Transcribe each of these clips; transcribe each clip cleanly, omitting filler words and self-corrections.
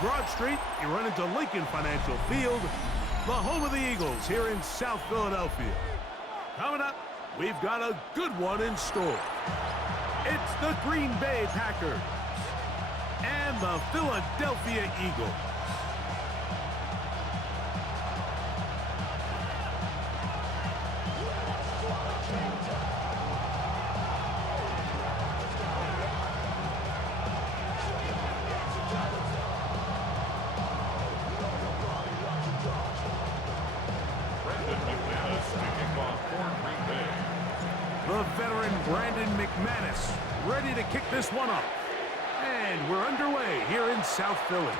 Broad Street, you run into Lincoln Financial Field, the home of the Eagles here in South Philadelphia. Coming up, we've got a good one in store. It's the Green Bay Packers and the Philadelphia Eagles. The veteran Brandon McManus ready to kick this one up. And we're underway here in South Philly.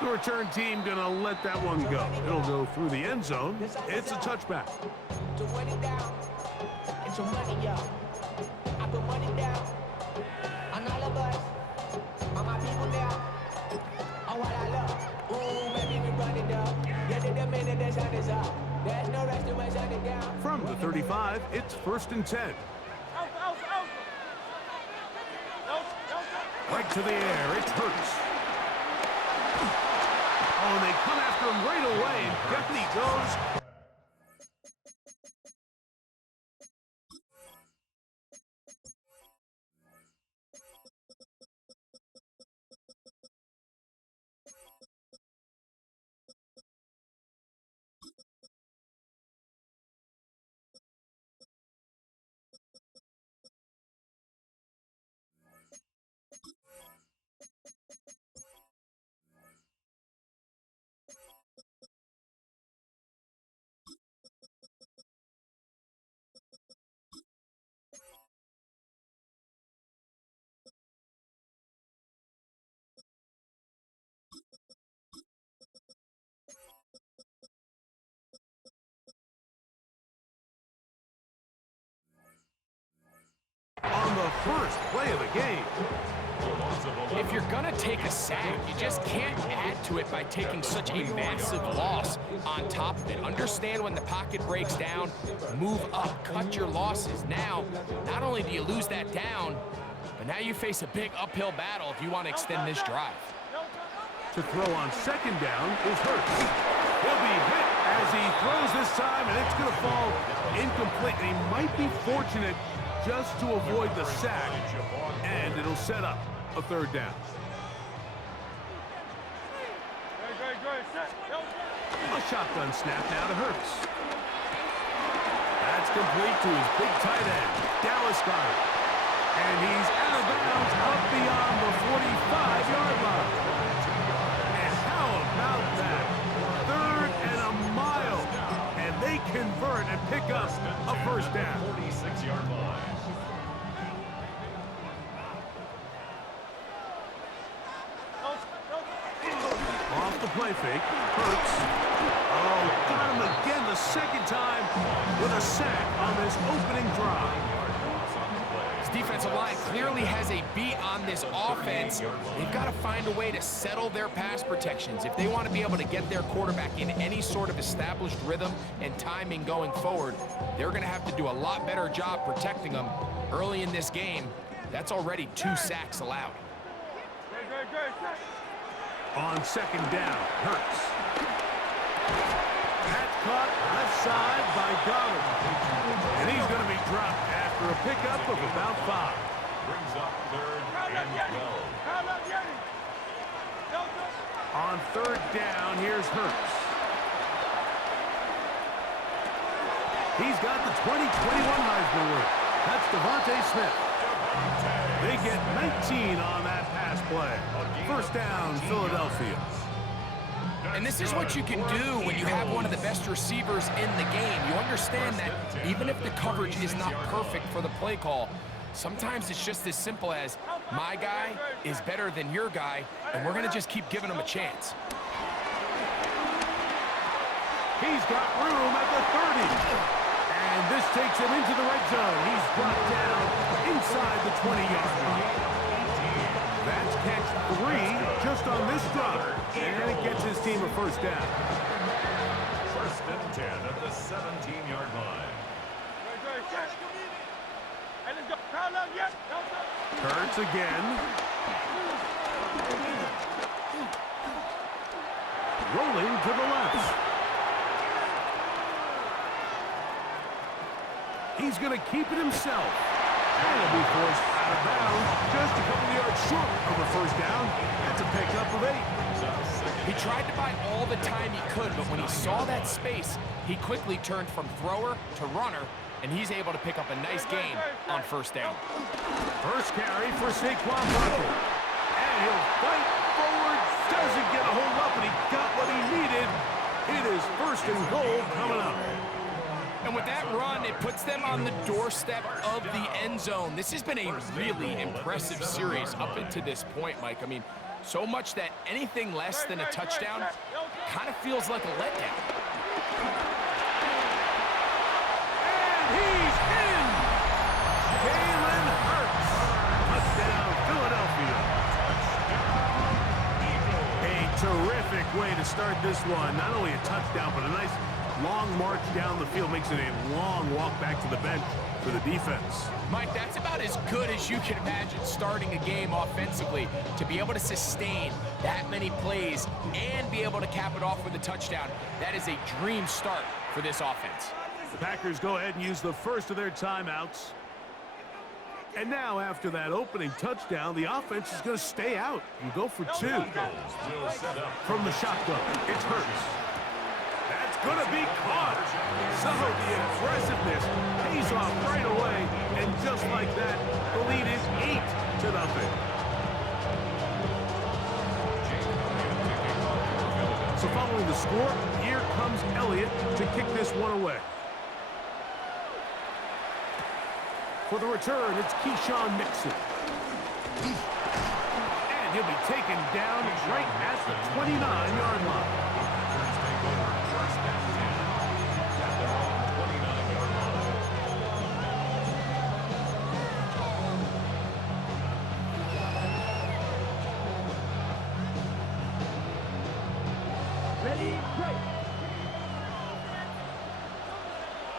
The return team gonna let that one go. It'll go through the end zone. It's a touchback. To run it down, it's your money, yo. I put money down on all of us, on my people now. On what I love. Ooh, baby, we run it down. Yeah, the minute the sun is up. There's no rest to shut it down. From the 35, it's 1st and 10. Right to the air, it's Hurts. Oh, and they come after him right away, and down he goes. On the first play of the game. If you're going to take a sack, you just can't add to it by taking such a massive loss on top of it. Understand when the pocket breaks down, move up, cut your losses. Now, not only do you lose that down, but now you face a big uphill battle if you want to extend this drive. To throw on 2nd down is Hurts. He'll be hit as he throws this time, and it's going to fall incomplete. And he might be fortunate just to avoid the sack, and it'll set up a 3rd down. A shotgun snap now to Hurts. That's complete to his big tight end, Dallas Goedert. And he's out of bounds up beyond the 45-yard line. And how about that? 3rd and a mile. And they convert and pick up a 1st down. 46-yard line. Off the play fake, Hurts. Oh, got him again the 2nd time with a sack on this opening drive. This defensive line clearly has a beat on this offense. They've got to find a way to settle their pass protections. If they want to be able to get their quarterback in any sort of established rhythm and timing going forward, they're going to have to do a lot better job protecting them early in this game. That's already 2 sacks allowed. On 2nd down, Hurts. That's caught left side by Goedert. And he's going to be dropped after a pickup of about 5. Brings up 3rd and 12. On 3rd down, here's Hurts. He's got the 2021 Heisman winner. That's Devontae Smith. They get 19 on that pass play. 1st down, Philadelphia. And this is what you can do when you have one of the best receivers in the game. You understand that even if the coverage is not perfect for the play call, sometimes it's just as simple as my guy is better than your guy, and we're going to just keep giving him a chance. He's got room at the 30. And this takes him into the red zone. He's brought down inside the 20-yard line. That's catch 3 just on this drive. And it gets his team a 1st down. 1st and 10 at the 17-yard line. Hurts again. rolling to the left. He's going to keep it himself. And he'll be forced out of bounds just a couple yards short of the first down. That's a pickup of 8. He tried to buy all the time he could, but when he saw that space, he quickly turned from thrower to runner, and he's able to pick up a nice gain on first down. First carry for Saquon Barkley. And he'll fight forward, doesn't get a hold up, and he got what he needed. It is first and goal coming up. And with that run, it puts them on the doorstep of the end zone. This has been a really impressive series up until this point, Mike. I mean, so much that anything less than a touchdown kind of feels like a letdown. And he's in! Jalen Hurts. Touchdown, Philadelphia. A terrific way to start this one. Not only a touchdown, but a nice long march down the field. Makes it a long walk back to the bench for the defense. Mike, that's about as good as you can imagine starting a game offensively. To be able to sustain that many plays and be able to cap it off with a touchdown, that is a dream start for this offense. The Packers go ahead and use the first of their timeouts. And now, after that opening touchdown, the offense is going to stay out and go for 2. From the shotgun, it's Hurts. That's going to be caught. So the impressiveness pays off right away. And just like that, the lead is 8-0. So following the score, here comes Elliott to kick this one away. For the return, it's Keyshawn Nixon. And he'll be taken down right at the 29-yard line. Ready, break.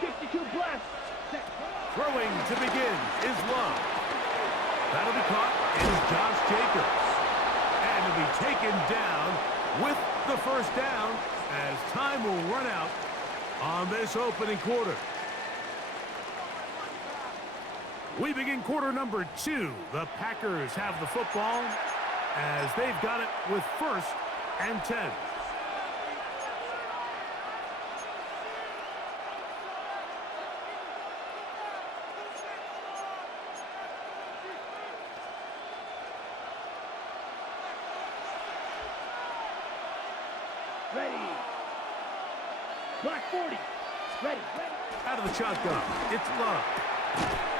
52 blast. Throwing to begin is Love. That'll be caught is Josh Jacobs. And he'll be taken down with the first down as time will run out on this opening quarter. We begin quarter number 2. The Packers have the football as they've got it with 1st and 10. Ready. Black 40. Ready. Out of the shotgun, it's Love.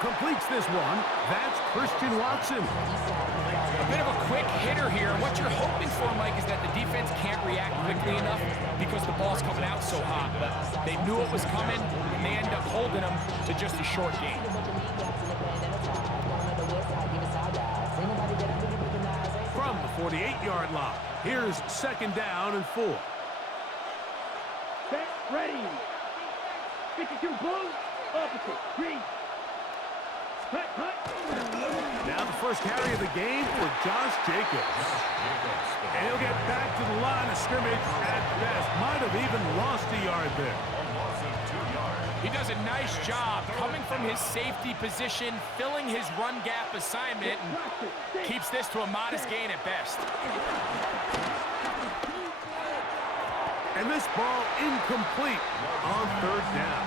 Completes this one. That's Christian Watson. A bit of a quick hitter here. What you're hoping for, Mike, is that the defense can't react quickly enough because the ball's coming out so hot. But they knew it was coming, and they end up holding them to just a short game. From the 48-yard line, here's 2nd down and 4. Set. Ready. 52 blue. Opposite. Green. Hut, hut. Now the first carry of the game for Josh Jacobs. And he'll get back to the line of scrimmage at best. Might have even lost a yard there. He does a nice job coming from his safety position, filling his run gap assignment, and keeps this to a modest gain at best. And this ball incomplete on 3rd down.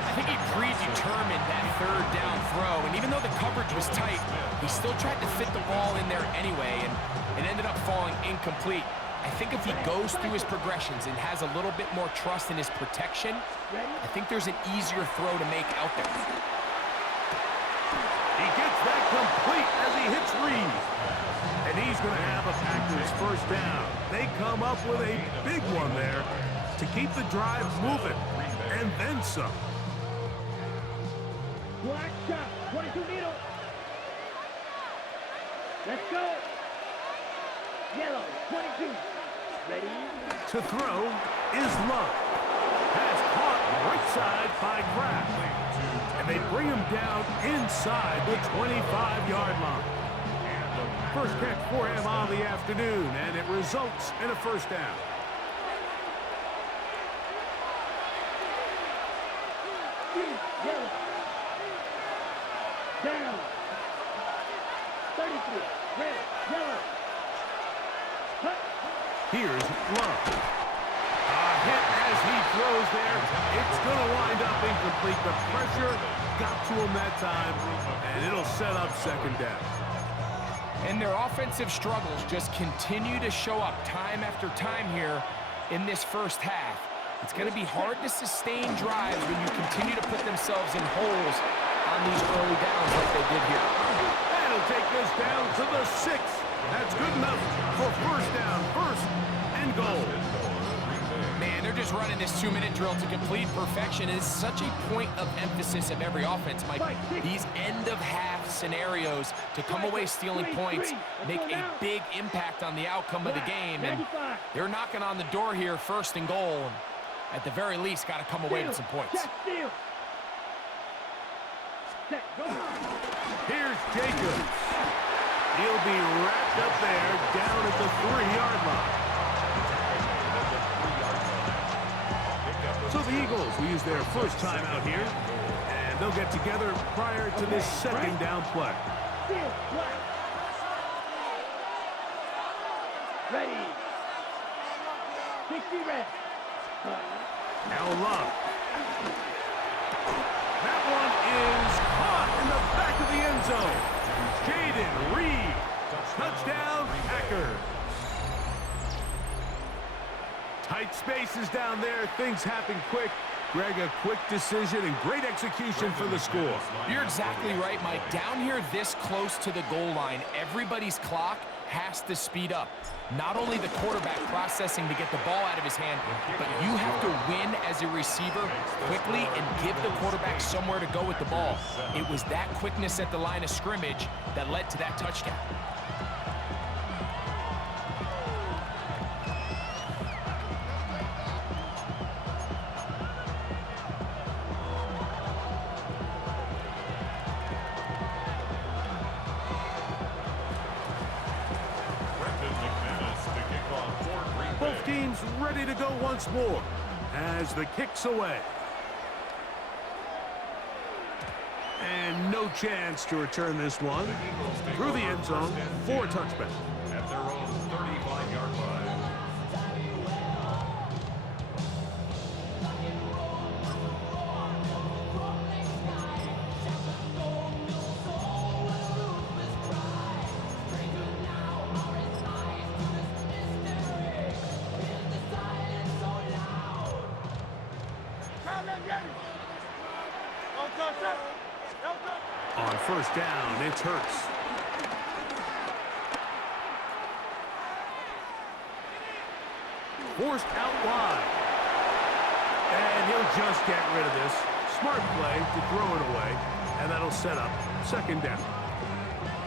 I think he predetermined that 3rd down throw, and even though the coverage was tight, he still tried to fit the ball in there anyway, and it ended up falling incomplete. I think if he goes through his progressions and has a little bit more trust in his protection, I think there's an easier throw to make out there. He gets that complete as he hits Reed. And he's going to have a Packers 1st down. They come up with a big one there to keep the drive moving, and then some. Black shot. 22 needle. Let's go. Yellow. 22. Ready. To throw is Love. Pass caught right side by Kraft. And they bring him down inside the 25-yard line. First catch for him on the afternoon, and it results in a first down. Down. 33. Red. Yellow. Cut. Here's Love. A hit as he throws there. It's going to wind up incomplete. The pressure got to him that time, and it'll set up second down. And their offensive struggles just continue to show up time after time here in this first half. It's going to be hard to sustain drives when you continue to put themselves in holes on these early downs like they did here. That'll take this down to the 6. That's good enough for first down, first and goal. Man, they're just running this 2-minute drill to complete perfection. It's such a point of emphasis of every offense, Mike. These end-of-half scenarios to come away stealing points make a big impact on the outcome of the game. And they're knocking on the door here, first and goal. And at the very least, got to come away with some points. Here's Jacobs. He'll be wrapped up there down at the 3-yard line. So the Eagles will use their first time out here, and they'll get together prior to this second down play. Ready. 60 red. Now Love. That one is caught in the back of the end zone. Jaden Reed. Touchdown, Packers. Tight spaces down there. Things happen quick. Greg, a quick decision and great execution for the score. You're exactly right, Mike. Down here this close to the goal line, everybody's clock has to speed up. Not only the quarterback processing to get the ball out of his hand, but you have to win as a receiver quickly and give the quarterback somewhere to go with the ball. It was that quickness at the line of scrimmage that led to that touchdown. Both teams ready to go once more as the kick's away. And no chance to return this one. Through the end zone for a touchback. At their own 35-yard line. On first down, it's Hurts. Forced out wide. And he'll just get rid of this. Smart play to throw it away. And that'll set up second down.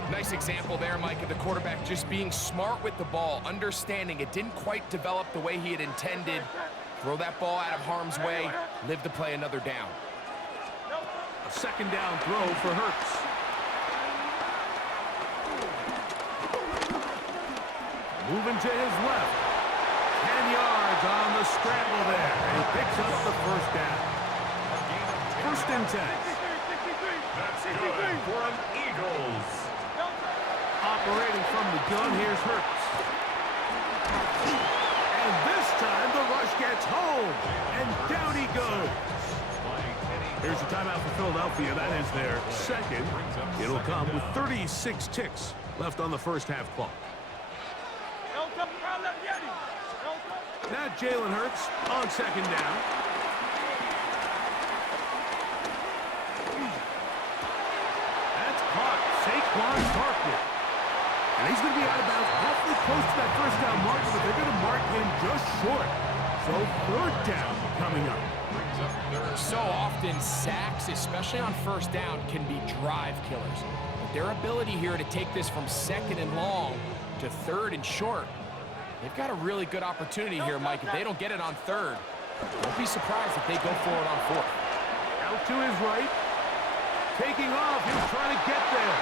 Nice example there, Mike, of the quarterback just being smart with the ball, understanding it didn't quite develop the way he had intended. Throw that ball out of harm's way, live to play another down. A second down throw for Hurts. Moving to his left. 10 yards on the scramble there. And he picks up the first down. First and 10. That's good for an Eagles. Operating from the gun, here's Hurts. And this time the rush gets home. And down he goes. Here's a timeout for Philadelphia. That is their second. It'll come with 36 ticks left on the first half clock. Now Jalen Hurts on second down. That's caught. Saquon Barkley. And he's going to be out of bounds awfully close to that first down marker, but they're going to mark him just short. So third down coming up. So often, sacks, especially on first down, can be drive killers. But their ability here to take this from second and long to third and short, they've got a really good opportunity here, Mike. If they don't get it on third, don't be surprised if they go for it on fourth. Out to his right. Taking off. He'll try to get there.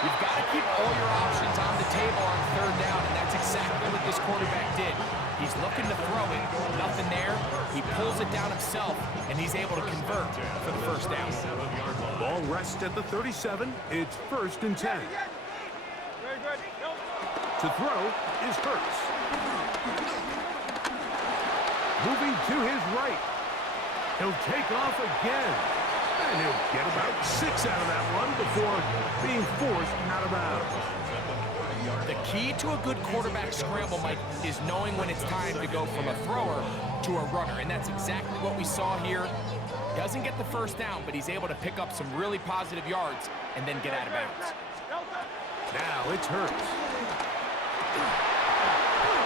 You've got to keep all your options on the table on third down, and that's exactly what this quarterback did. He's looking to throw it, nothing there. He pulls it down himself, and he's able to convert for the first down. Ball rests at the 37. It's 1st and 10. To throw is Hurts. Moving to his right. He'll take off again. And he'll get about 6 out of that one before being forced out of bounds. The key to a good quarterback scramble, Mike, is knowing when it's time to go from a thrower to a runner. And that's exactly what we saw here. Doesn't get the first down, but he's able to pick up some really positive yards and then get out of bounds. Now it's Hurts.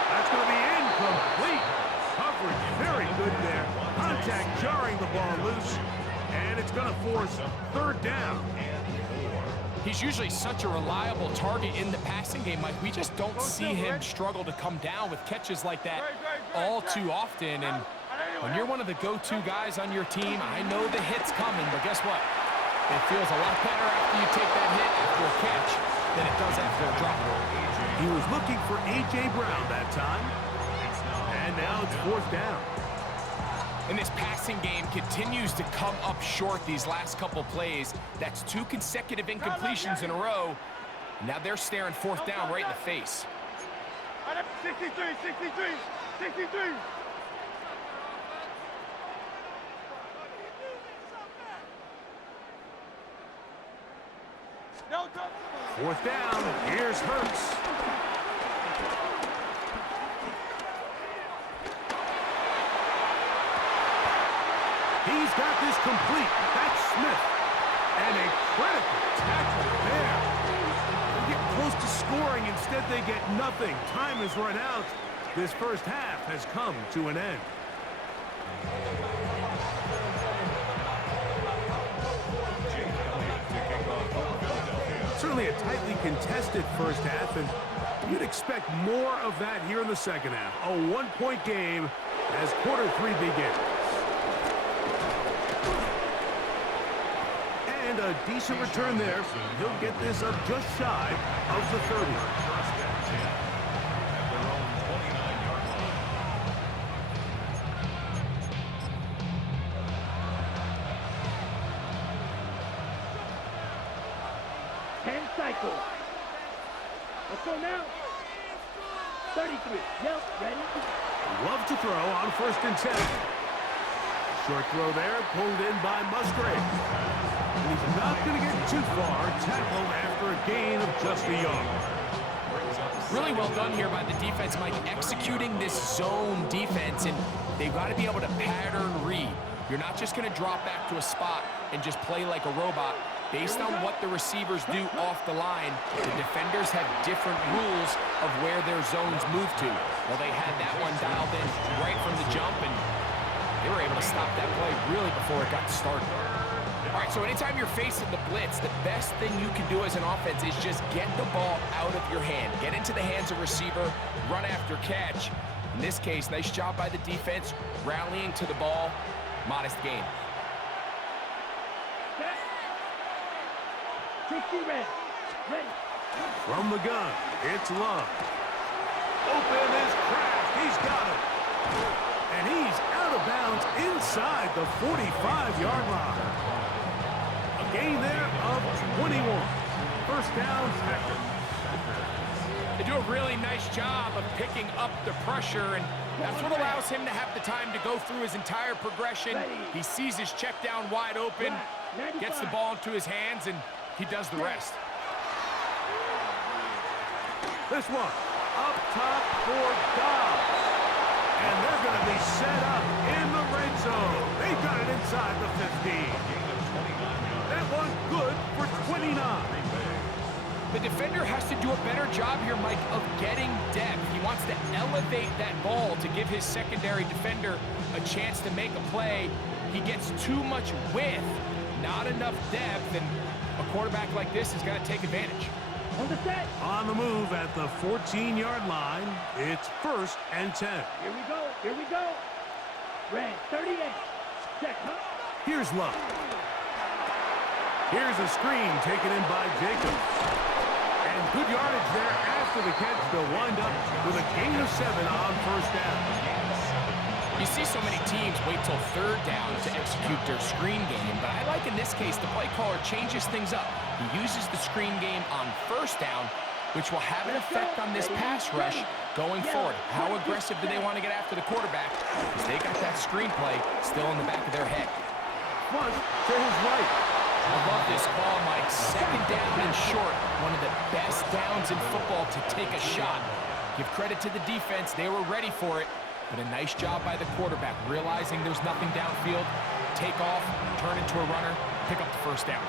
That's going to be incomplete. Coverage very good there. Contact jarring the ball loose. And it's going to force 3rd down. He's usually such a reliable target in the passing game, Mike. We just don't see him struggle to come down with catches like that all too often. And when you're one of the go-to guys on your team, I know the hit's coming, but guess what? It feels a lot better after you take that hit after a catch than it does after a drop. He was looking for A.J. Brown that time. And now it's 4th down. And this passing game continues to come up short these last couple plays. That's 2 consecutive incompletions in a row. Now they're staring 4th down right in the face. 63, 63, 63. No, 4th down. Here's Hurts. He's got this complete. That's Smith. And a critical tackle there. They get close to scoring. Instead, they get nothing. Time has run out. This first half has come to an end. Certainly a tightly contested first half, and you'd expect more of that here in the second half. A 1-point game as quarter 3 begins. And a decent return there. He'll get this up just shy of the 30. Cycle. Let's go now. 33. Yep, ready? Love to throw on 1st and 10. Short throw there, pulled in by Musgrave. And he's not going to get too far. Tackled after a gain of just a yard. Really well done here by the defense, Mike, executing this zone defense, and they've got to be able to pattern read. You're not just going to drop back to a spot and just play like a robot. Based on what the receivers do off the line, the defenders have different rules of where their zones move to. Well, they had that one dialed in right from the jump, and they were able to stop that play really before it got started. All right, so anytime you're facing the blitz, the best thing you can do as an offense is just get the ball out of your hand. Get into the hands of receiver, run after catch. In this case, nice job by the defense, rallying to the ball. Modest gain. 60 red. Ready. From the gun, it's Love. Open is Kraft. He's got it. And he's out of bounds inside the 45-yard line. A gain there of 21. First down, Packers. They do a really nice job of picking up the pressure, and that's what allows him to have the time to go through his entire progression. He sees his check down wide open, gets the ball into his hands, and he does the rest. This one, up top for Dobbs. And they're going to be set up in the red zone. They've got it inside the 15. That one good for 29. The defender has to do a better job here, Mike, of getting depth. He wants to elevate that ball to give his secondary defender a chance to make a play. He gets too much width, not enough depth, and a quarterback like this has got to take advantage. On the set. On the move at the 14-yard line. It's 1st and 10. Here we go. Here we go. Red 38. Check, huh? Here's Love. Here's a screen taken in by Jacobs. And good yardage there after the catch. They'll wind up with a gain of 7 on first down. You see so many teams wait till third down to execute their screen game, but I like in this case the play caller changes things up. He uses the screen game on first down, which will have an effect on this pass rush going forward. How aggressive do they want to get after the quarterback? Because they got that screen play still in the back of their head. Flush to his right. I love this call, Mike. Second down and short. One of the best downs in football to take a shot. Give credit to the defense. They were ready for it. But a nice job by the quarterback, realizing there's nothing downfield. Take off, turn into a runner, pick up the first down.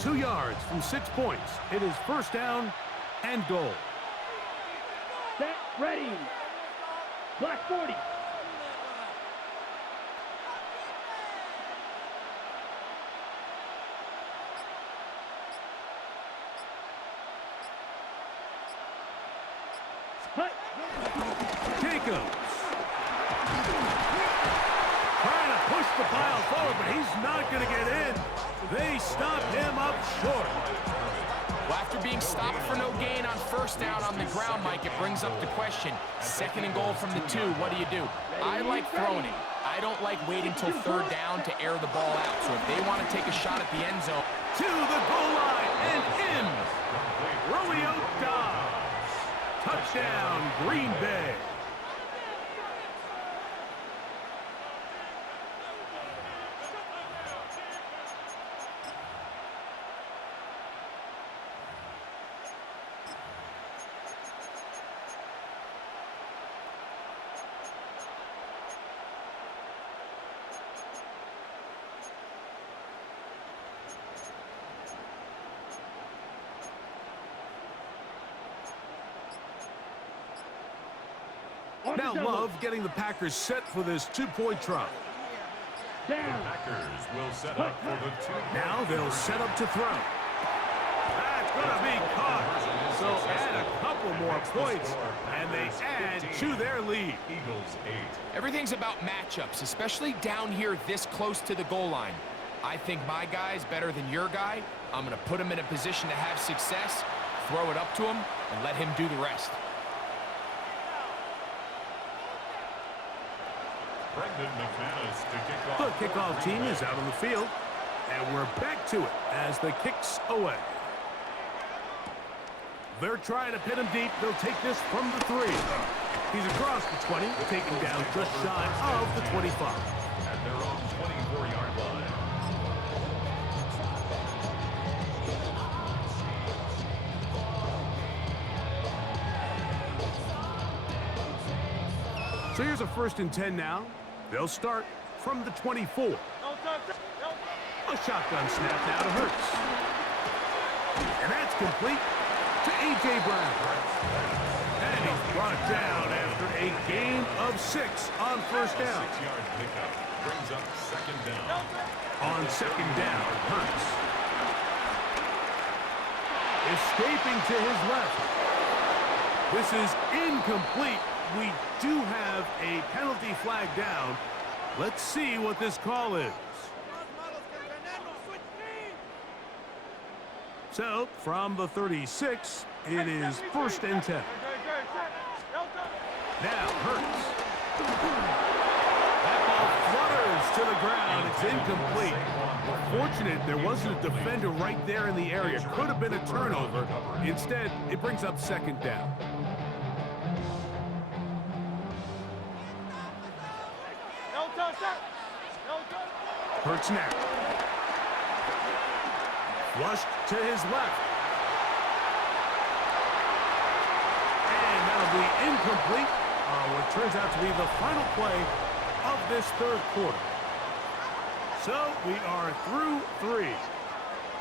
Two yards from 6 points. It is first down and goal. Set, ready. Black 40. Jacobs. Trying to push the pile forward, but he's not going to get in. They stopped him up short. Well, after being stopped for no gain on first down on the ground, Mike, it brings up the question. Second and goal from the 2, what do? I like throwing it. I don't like waiting till third down to air the ball out. So if they want to take a shot at the end zone. To the goal line and in. Romeo Dobbs. Touchdown, Green Bay. Now Love getting the Packers set for this two-point try. Down. Packers will set up for the 2. Now they'll set up to throw. That's going to be caught. So add a couple more points, and they add to their lead. Eagles 8. Everything's about matchups, especially down here this close to the goal line. I think my guy's better than your guy. I'm going to put him in a position to have success, throw it up to him, and let him do the rest. The kickoff team is out on the field, and we're back to it as the kick's away. They're trying to pin him deep. They'll take this from the 3. He's across the 20, taken down just shy of the 25. At their own 24-yard line. So here's a 1st and 10 now. They'll start from the 24. A shotgun snap now to Hurts. And that's complete to A.J. Brown. And he's brought down after a gain of 6 on first down. 6-yard pickup brings up second down. On second down, Hurts. Escaping to his left. This is incomplete. We do have a penalty flag down. Let's see what this call is. So, from the 36, it is 1st and 10. Now, Hurts. That ball flutters to the ground. It's incomplete. Fortunate there wasn't a defender right there in the area. Could have been a turnover. Instead, it brings up second down. Hurts now. Flushed to his left. And that'll be incomplete. What turns out to be the final play of this 3rd quarter. So we are through 3.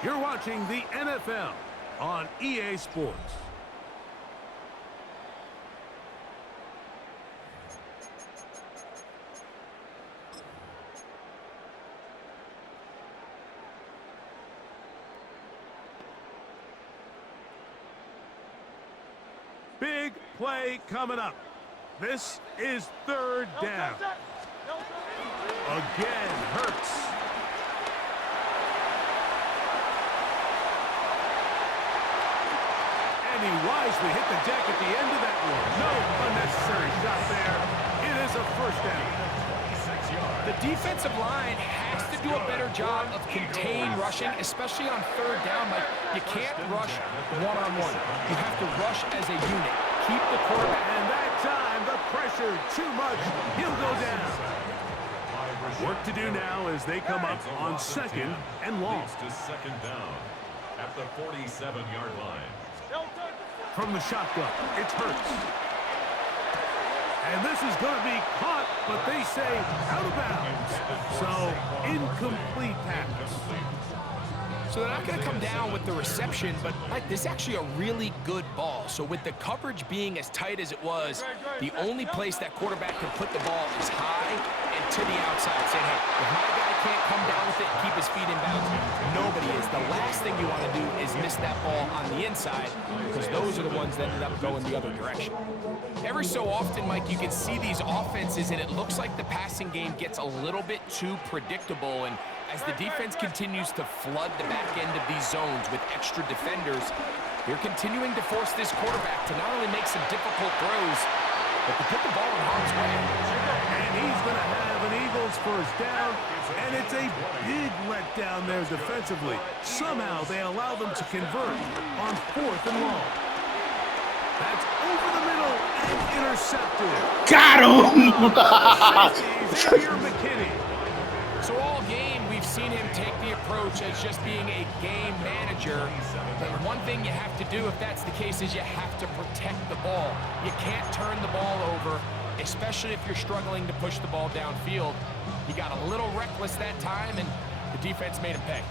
You're watching the NFL on EA Sports. Big play coming up. This is third down. Again, Hurts. And he wisely hit the deck at the end of that one. No unnecessary shot there. It is a first down. The defensive line has to do a better job of contained rushing, especially on third down. Like, you can't rush one-on-one. You have to rush as a unit. Keep the quarterback. And that time, the pressure too much. He'll go down. Work to do now as they come up on second and long. To second down at the 47-yard line. From the shotgun, it's Hurts. And this is going to be caught, but they say out of bounds. So, incomplete pass. So they're not going to come down with the reception, but like, this is actually a really good ball. So with the coverage being as tight as it was, the only place that quarterback can put the ball is high and to the outside, saying, hey, if my guy can't come down with it and keep his feet in bounds, nobody is. The last thing you want to do is miss that ball on the inside, because those are the ones that end up going the other direction. Every so often, Mike, you can see these offenses, and it looks like the passing game gets a little bit too predictable, and as the defense continues to flood the back end of these zones with extra defenders, they're continuing to force this quarterback to not only make some difficult throws, but to put the ball in harm's way. And he's going to have an Eagles first down, and it's a big letdown there defensively. Somehow they allow them to convert on fourth and long. That's over the middle and intercepted. Got him! Xavier McKinney. So all game, we've seen him take the approach as just being a game manager. But one thing you have to do if that's the case is you have to protect the ball. You can't turn the ball over, especially if you're struggling to push the ball downfield. He got a little reckless that time, and the defense made him pay.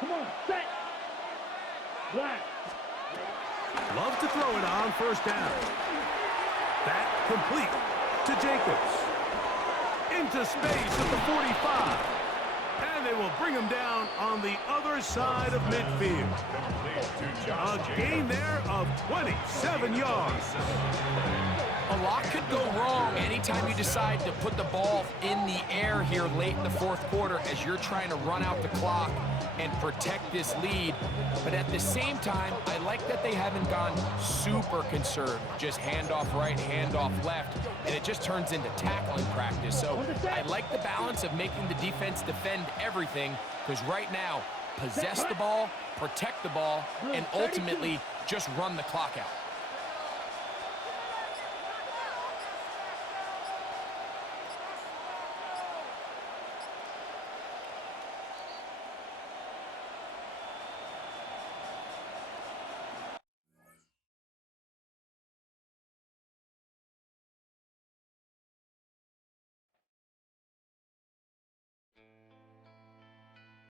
Come on, set. Black. Love to throw it on first down. That complete to Jacobs. Into space at the 45. And they will bring him down on the other side of midfield. A gain there of 27 yards. A lot could go wrong anytime you decide to put the ball in the air here late in the fourth quarter as you're trying to run out the clock and protect this lead. But at the same time, I like that they haven't gone super conservative. Just handoff right, handoff left, and it just turns into tackling practice. So I like the balance of making the defense defend everything, because right now, possess the ball, protect the ball, and ultimately just run the clock out.